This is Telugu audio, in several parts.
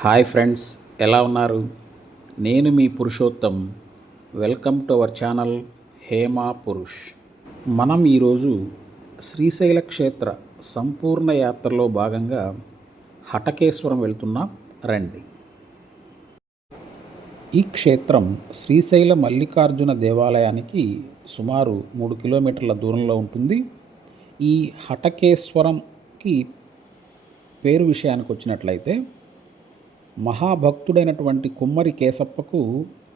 హాయ్ ఫ్రెండ్స్, ఎలా ఉన్నారు? నేను మీ Purushottam. Welcome to our channel Hema Purush. మనం ఈరోజు శ్రీశైల క్షేత్ర సంపూర్ణ యాత్రలో భాగంగా హటకేశ్వరం వెళ్తున్నాం. రండి. ఈ క్షేత్రం శ్రీశైల మల్లికార్జున దేవాలయానికి సుమారు 3 కిలోమీటర్ల దూరంలో ఉంటుంది. ఈ హటకేశ్వరంకి పేరు విషయానికి వచ్చినట్లయితే, మహాభక్తుడైనటువంటి కుమ్మరి కేశప్పకు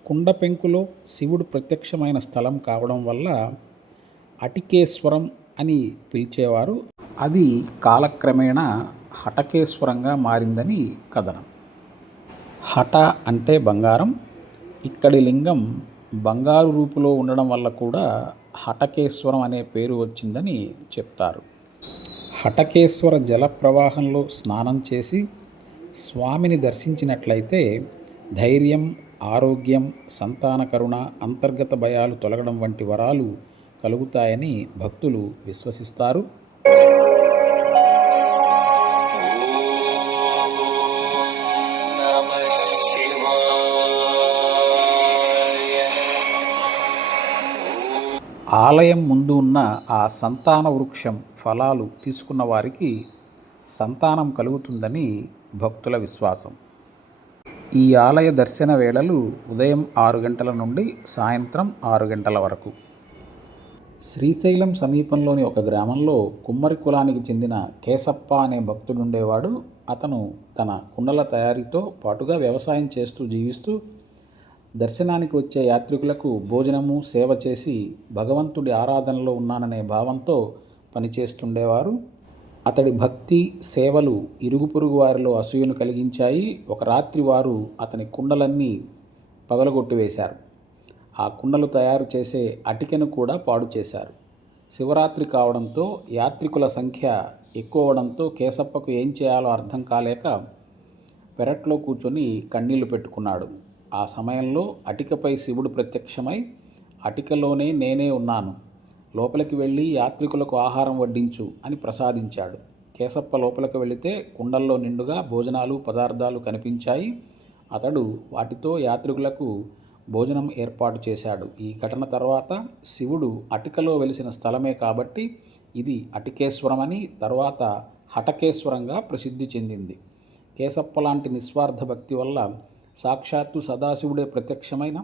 కుండపెంకులో శివుడు ప్రత్యక్షమైన స్థలం కావడం వల్ల అటికేశ్వరం అని పిలిచేవారు. అది కాలక్రమేణా హటకేశ్వరంగా మారిందని కథనం. హట అంటే బంగారం. ఇక్కడి లింగం బంగారు రూపులో ఉండడం వల్ల కూడా హటకేశ్వరం అనే పేరు వచ్చిందని చెప్తారు. హటకేశ్వర జల ప్రవాహంలో స్నానం చేసి స్వామిని దర్శించినట్లయితే ధైర్యం, ఆరోగ్యం, సంతాన కరుణ, అంతర్గత భయాలు తొలగడం వంటి వరాలు కలుగుతాయని భక్తులు విశ్వసిస్తారు. ఆలయం ముందు ఉన్న ఆ సంతాన వృక్షం ఫలాలు తీసుకున్న వారికి సంతానం కలుగుతుందని భక్తుల విశ్వాసం. ఈ ఆలయ దర్శన వేళలు ఉదయం 6 గంటల నుండి సాయంత్రం 6 గంటల వరకు. శ్రీశైలం సమీపంలోని ఒక గ్రామంలో కుమ్మరి కులానికి చెందిన కేశప్ప అనే భక్తుడుండేవాడు. అతను తన కుండల తయారీతో పాటుగా వ్యవసాయం చేస్తూ జీవిస్తూ దర్శనానికి వచ్చే యాత్రికులకు భోజనము, సేవ చేసి భగవంతుడి ఆరాధనలో ఉన్నాననే భావంతో పనిచేస్తుండేవారు. అతడి భక్తి, సేవలు ఇరుగు పొరుగు వారిలో అసూయను కలిగించాయి. ఒక రాత్రి వారు అతని కుండలన్నీ పగలగొట్టివేశారు. ఆ కుండలు తయారు చేసే అటికెను కూడా పాడు చేశారు. శివరాత్రి కావడంతో యాత్రికుల సంఖ్య ఎక్కువ అవడంతో కేశప్పకు ఏం చేయాలో అర్థం కాలేక పెరట్లో కూర్చొని కన్నీళ్లు పెట్టుకున్నాడు. ఆ సమయంలో అటికపై శివుడు ప్రత్యక్షమై, అటికలోనే నేనే ఉన్నాను, లోపలికి వెళ్ళి యాత్రికులకు ఆహారం వడ్డించు అని ప్రసాదించాడు. కేశప్ప లోపలికి వెళితే కుండల్లో నిండుగా భోజనాలు, పదార్థాలు కనిపించాయి. అతడు వాటితో యాత్రికులకు భోజనం ఏర్పాటు చేశాడు. ఈ ఘటన తర్వాత శివుడు అటికలో వెలిసిన స్థలమే కాబట్టి ఇది అటికేశ్వరం అని, తర్వాత హటకేశ్వరంగా ప్రసిద్ధి చెందింది. కేశప్ప లాంటి నిస్వార్థ భక్తి వల్ల సాక్షాత్తు సదాశివుడే ప్రత్యక్షమైన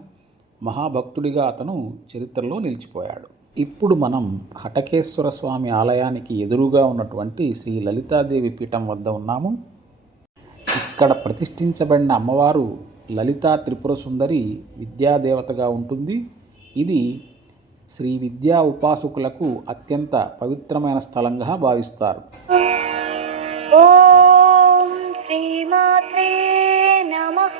మహాభక్తుడిగా అతను చరిత్రలో నిలిచిపోయాడు. ఇప్పుడు మనం హటకేశ్వర స్వామి ఆలయానికి ఎదురుగా ఉన్నటువంటి శ్రీ లలితాదేవి పీఠం వద్ద ఉన్నాము. ఇక్కడ ప్రతిష్ఠించబడిన అమ్మవారు లలితా త్రిపుర సుందరి విద్యాదేవతగా ఉంటుంది. ఇది శ్రీ విద్యా ఉపాసకులకు అత్యంత పవిత్రమైన స్థలంగా భావిస్తారు. ఓం శ్రీమాత్రే నమః.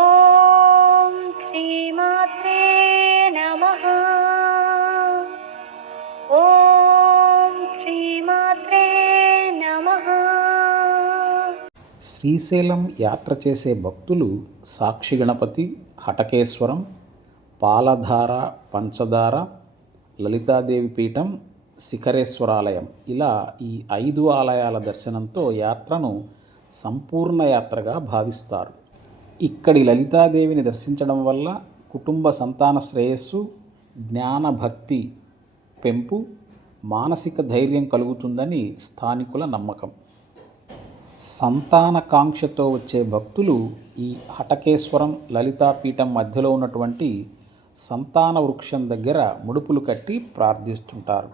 ఓం శ్రీమాత్రే నమః. ఓం శ్రీమాత్రే నమః. శ్రీశైలం యాత్ర చేసే భక్తులు సాక్షి గణపతి, హటకేశ్వరం, పాలధార, పంచదార, లలితాదేవి పీఠం, శిఖరేశ్వరాలయం ఇలా ఈ 5 ఆలయాల దర్శనంతో యాత్రను సంపూర్ణ యాత్రగా భావిస్తారు. ఇక్కడి లలితాదేవిని దర్శించడం వల్ల కుటుంబ సంతాన శ్రేయస్సు, జ్ఞాన భక్తి పెంపు, మానసిక ధైర్యం కలుగుతుందని స్థానికుల నమ్మకం. సంతానకాంక్షతో వచ్చే భక్తులు ఈ హటకేశ్వరం, లలితాపీఠం మధ్యలో ఉన్నటువంటి సంతాన వృక్షం దగ్గర ముడుపులు కట్టి ప్రార్థిస్తుంటారు.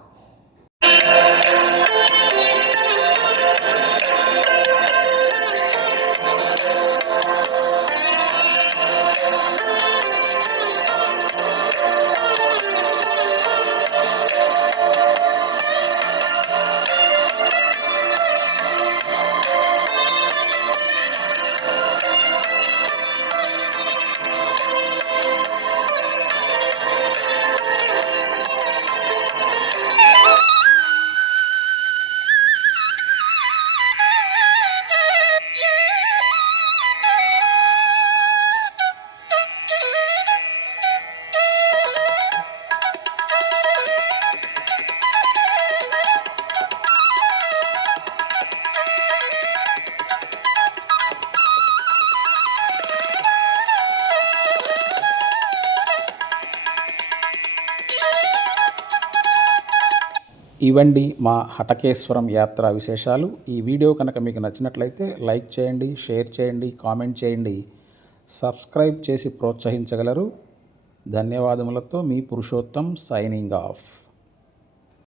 ఇవండి మా హటకేశ్వరం యాత్ర విశేషాలు. ఈ వీడియో కనుక మీకు నచ్చినట్లయితే లైక్ చేయండి, షేర్ చేయండి, కామెంట్ చేయండి, సబ్స్క్రైబ్ చేసి ప్రోత్సహించగలరు. ధన్యవాదములతో మీ పురుషోత్తం సైనింగ్ ఆఫ్.